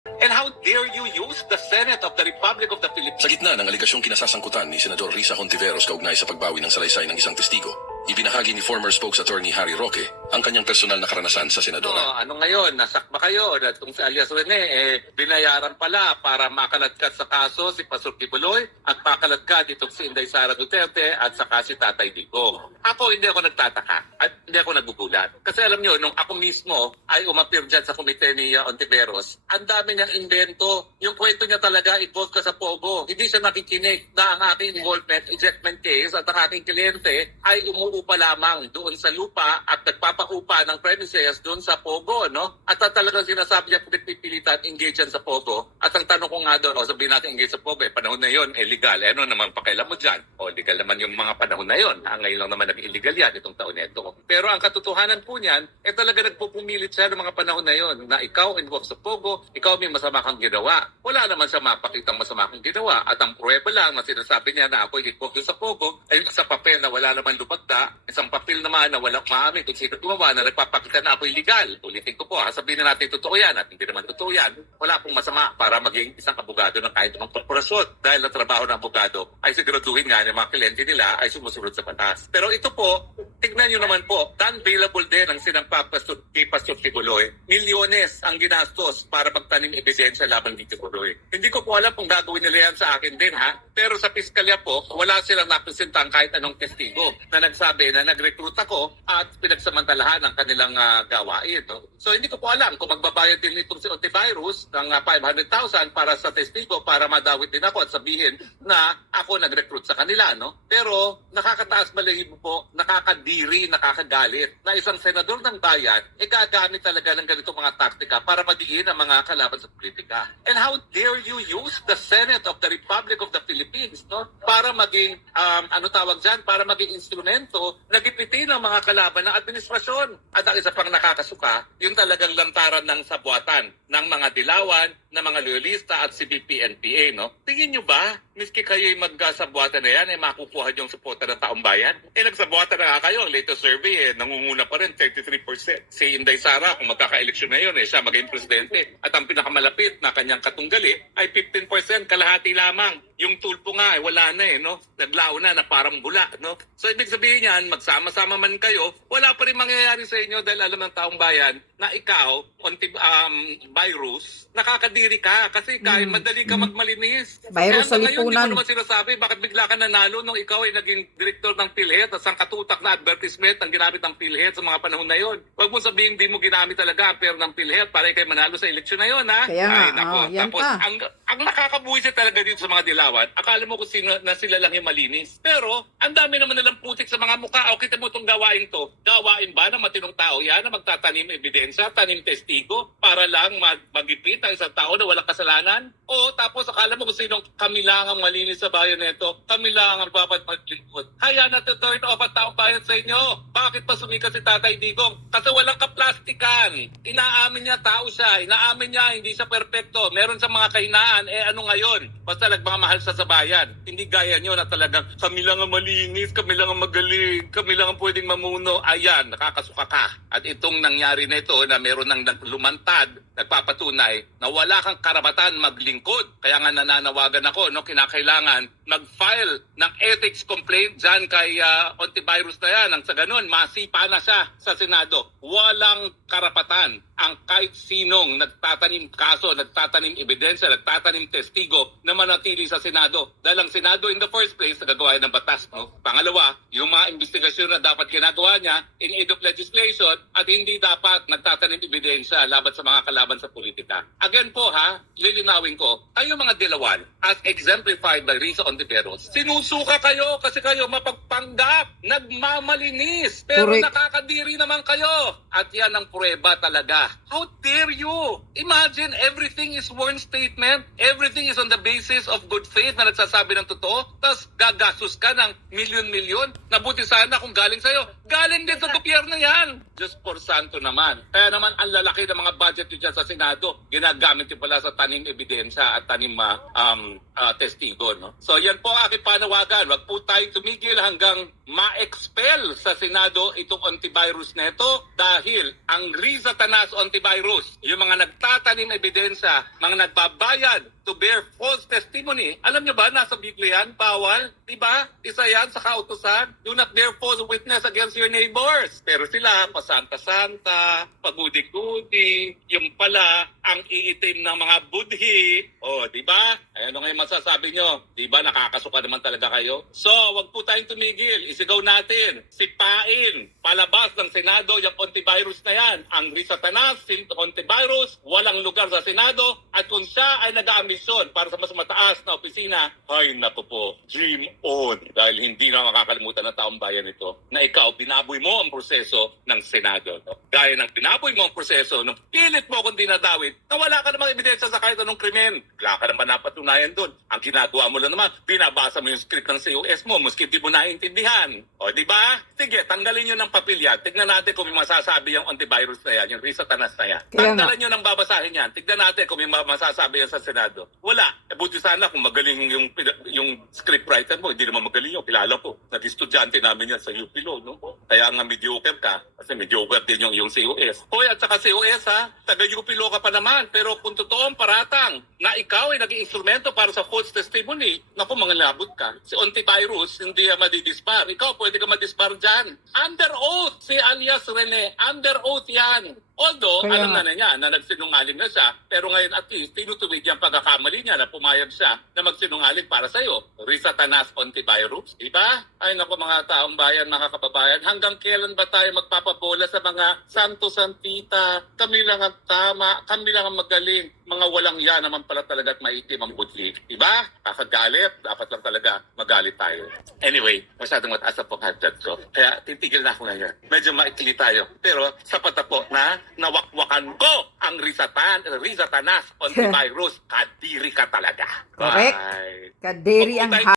And how dare you use the Senate of the Republic of the Philippines? Sa gitna ng aligasyong kinasasangkutan ni Senador Risa Hontiveros kaugnay sa pagbawi ng salaysay ng isang testigo, ibinahagi ni former spokes attorney Harry Roque ang kanyang personal na karanasan sa senadora. Ano ngayon, nasakba kayo na itong si alias Rene, binayaran pala para makaladkad sa kaso si Pastor Kibuloy at makaladkad itong si Inday Sara Duterte at saka si Tatay Digong. Ako hindi ako nagtataka at hindi ako nagugulat. Kasi alam nyo, nung ako mismo ay umapir dyan sa komite ni Hontiveros, ang dami niyang invento. Yung kwento niya talaga, involved ka sa Pogo. Hindi siya nakikinig na ang aking involvement, ejectment case at ang aking kliyente ay umuupa lamang doon sa lupa at nagpapaupa ng premises doon sa Pogo, no? At talagang sinasabi niya pipilitan, engage yan sa Pogo. At ang tanong ko nga doon, sabihin natin engage sa Pogo, panahon na yon, legal. Ano naman pakialam mo dyan? Legal naman yung mga panahon na yon. Ngayon lang naman nag-illegal yan itong taon na ito. Pero ang katotohanan po niyan, talaga nagpupumilit siya ng mga panahon na yon na ikaw involved sa Pogo, ikaw may masama kang ginawa. Wala naman siya mapakitang masama kang ginawa. At ang pruweba lang na sinasabi niya na ako involved sa Pogo ay sa papel na wala naman lumagda, isang papel naman na walang maamin kung sino gumawa na nagpapakita na ako illegal. Ulitin ko po, sabihin na natin totoo yan at hindi naman totoo yan. Wala pong masama para maging isang abogado ng kahit anong korporasyon. Dahil ang trabaho ng abogado ay siguraduhin nga ng mga kliyente nila ay sumusunod sa batas. Pero ito po, tignan nyo naman po, non-bailable din ang sinampa kay Pastor Kibuloy. Milyones ang ginastos para magtanim ebidensya laban ni Kibuloy. Hindi ko po alam kung gagawin nila yan sa akin din, ha? Pero sa piskalya po, wala silang napresentang kahit anong testigo na nagsabi na nag-recruit ako at pinagsamantalahan ang kanilang gawain. No? So hindi ko po alam kung magbabayad din itong si Hontiveros ng 500,000 para sa testigo para madawit din ako at sabihin na ako nag-recruit sa kanila. No? Pero nakakataas balahibo po, nakakadiri, nakakagalit na isang senador ng bayan gagamit talaga ng ganitong mga taktika para madiin ang mga kalaban sa politika. And how dare you use the Senate of the Republic of the Philippines, no? Para maging, para maging instrumento na gipitin ang mga kalaban ng administrasyon. At ang isa pang nakakasuka, yung talagang lantaran ng sabuatan ng mga dilawan, ng mga loyalista at CBP-NPA, no? Tingin nyo ba, miski kayo'y magsabuatan na yan, makukuha yung suporta ng taong bayan? Nagsabuatan na nga kayo, ang latest survey, nangunguna pa rin, 33%. Si Inday Sara, kung magkaka-eleksyon na yun, siya maging presidente. At ang pinakamalapit na kanyang katunggali ay 15%, kalahati lamang. Yung tulpo nga, wala na no? Naglao na parang bula, no? So, ibig sabihin yan, magsama-sama man kayo, wala pa rin mangyayari sa inyo dahil alam ng taong bayan na ikaw, virus, nakakadiri ka kasi kahit madali ka magmalinis. Virus sa lipunan. Hindi mo lipunan. naman sinasabi, bakit bigla ka nanalo nung ikaw ay naging director ng PhilHealth at ang katutak na advertisement ang ginamit ng PhilHealth sa mga panahon na yon. Huwag mo sabihin, di mo ginamit talaga ang pera ng PhilHealth para ikay manalo sa eleksyon na yon, ha? Kaya nga, nako. yan Tapos, pa. ang nakakabuhisit talaga dito sa mga dilawan, akala mo kung sino na sila lang yung malinis. Pero, ang dami naman nilang putik sa mga mukha. O, kita mo itong gawain to. Gawain ba ng matinong tao yan na magtatanim ebidensya, tanim testigo, para lang magipit ang isang tao na walang kasalanan? O, tapos akala mo kung sinong kami lang ang malinis sa bayan nito, kami lang ang dapat maglingkod. Hayaan na to turn off ang taong bayan sa inyo. Bakit pa sumikat si Tatay Digong? Kasi walang kaplastikan. Inaamin niya tao siya. Inaamin niya hindi siya perpekto. Meron sa mga kahinaan. Ano ngayon? Basta nagmamahal sa bayan. Hindi gaya nyo na talagang kami lang ang malinis, kami lang ang magaling, kami lang ang pwedeng mamuno. Ayan, nakakasuka ka. At itong nangyari na ito na meron ng lumantad, nagpapatunay na wala kang karapatan maglingkod. Kaya nga nananawagan ako, kinakailangan mag-file ng ethics complaint dyan kay Hontiveros na yan. Ang sa ganun, masipa na siya sa Senado. Walang karapatan ang kahit sinong nagtatanim kaso, nagtatanim ebidensya, nagtatanim testigo na manatili sa Senado. Dahil ang Senado in the first place, nagagawa ng batas. No? Pangalawa, yung mga investigasyon na dapat ginagawa niya in aid of legislation at hindi dapat nagtatanim ebidensya laban sa mga kalaban sa politika. Again po lilinawin ko, kayo mga dilawan, as exemplified by Risa Hontiveros, sinusuka kayo kasi kayo mapagpanggap, nagmamalinis, pero Correct. nakakadiri naman kayo. At yan ang pruweba talaga. How dare you? Imagine everything is sworn statement, everything is on the basis of good faith. faith na nagsasabi ng totoo, tapos gagastos ka ng milyon-milyon. Nabuti sana kung galing sa'yo. Galing din sa gobyerno yan. Diyos por santo naman. Kaya naman ang lalaki ng mga budget nyo dyan sa Senado, ginagamit nyo pala sa tanim ebidensya at tanim testigo. No? So yan po ang aking panawagan. Wag po tayong tumigil hanggang ma-expel sa Senado itong antivirus neto dahil ang Riza Tanas antivirus, yung mga nagtatanim ebidensya, mga nagbabayad to bear false testimony. Alam nyo ba, nasa Biblia yan, bawal. Diba? Isa yan sa kautusan. Do not bear false witness against your neighbors. Pero sila, pasanta-santa, pagudi-gudi, yung pala, ang iitim ng mga budhi. O, diba? Ay, ano ngayon masasabi nyo? Diba, nakakasuka naman talaga kayo? So, wag po tayong tumigil. Isigaw natin. Sipain. Palabas ng Senado yung antivirus na yan. Ang Riza Tanas, antivirus, walang lugar sa Senado. At kung siya ay nag-aambisyon para sa mas mataas na opisina, ay naku po, dream on. Dahil hindi na makakalimutan ng taong bayan ito na ikaw, binaboy mo ang proseso ng Senado. Gaya ng binaboy mo ang proseso, nung pilit mo kung dinadawit, na wala ka namang ebidensya sa kahit anong krimen. Wala ka naman napatunayan doon. Ang ginagawa mo lang naman, binabasa mo yung script ng COS mo, maski di mo naiintindihan. O, di ba? Sige, tanggalin nyo ng papel yan. Tignan natin kung may masasabi yung antivirus na yan, yung Riza Tanas na yan. Kaya nga. Tanggalan nyo ng babasahin yan. Tignan natin kung may masasabi yan sa Senado. Wala. E buti sana kung magaling yung scriptwriter mo, hindi naman magaling yun. Kilala ko. Nag-estudyante namin yan sa UP Law, no? Kaya nga mediocre ka. Kasi mediocre din yung COS. Hoy, at saka COS ha, taga-UP Law ka pa naman. Pero kung totoong paratang na ikaw ay naging instrumento para sa false testimony, naku, mga labot ka. Si antivirus, hindi yan madidispar. Ikaw, pwede ka madispar dyan. Under oath, si alias Rene. Under oath yan. Although, Kaya alam na niya na nagsinungaling na siya, pero ngayon at least, tinutuwid yung pagkakamali niya na pumayag siya na magsinungaling para sa'yo. Riza Tanas antivirus, diba? Ay naku mga taong bayan, mga kababayan, hanggang kailan ba tayo magpapabola sa mga santo-santita? Kami lang ang tama, kami lang ang magaling. Mga walang yan naman pala talaga at maitim ang budli. Diba? Kakagalit, dapat lang talaga magalit tayo. Anyway, masyadong mataas na pong hadad ko. Kaya titigil na ako ngayon. Medyo maikli tayo. Pero sapat na po na nawakwakan ko ang Riza Tanas antivirus. Kadiri ka talaga. Correct. Bye. Kadiri Huwag po ang tayong